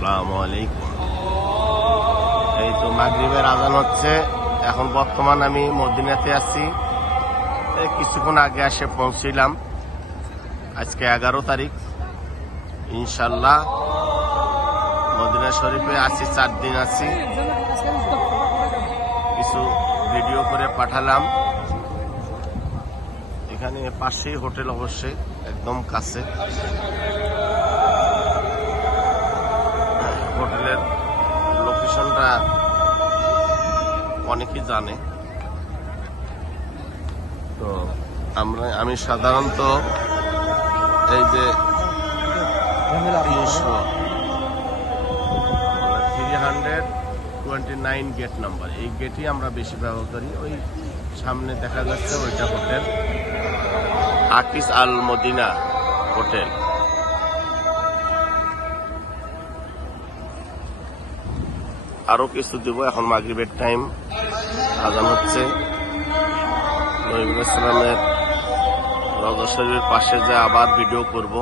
আসসালামু এই তো মাগরিবের আজান হচ্ছে। এখন বর্তমান আমি মদিনাতে আছি। কিছুক্ষণ আগে এসে পৌঁছিলাম। আজকে এগারো তারিখ। ইনশাল্লাহ মদিনা শরীফে আছি, চার দিন আছি। কিছু ভিডিও করে পাঠালাম। এখানে পাশেই হোটেল অবশ্যই, একদম কাছে। হোটেলের লোকেশনটা অনেকেই জানে। তো আমরা, আমি সাধারণত এই যে তিনশো three hundred twenty nine gate number এই গেটই আমরা বেশি ব্যবহার করি। ওই সামনে দেখা যাচ্ছে ওইটা হোটেল আকিস আল মদিনা হোটেল আরও কিছু দিব, এখন মাগরিবের টাইম আজান হচ্ছে। নবীল ইসলামের রজা পাশে যে আবার ভিডিও করব।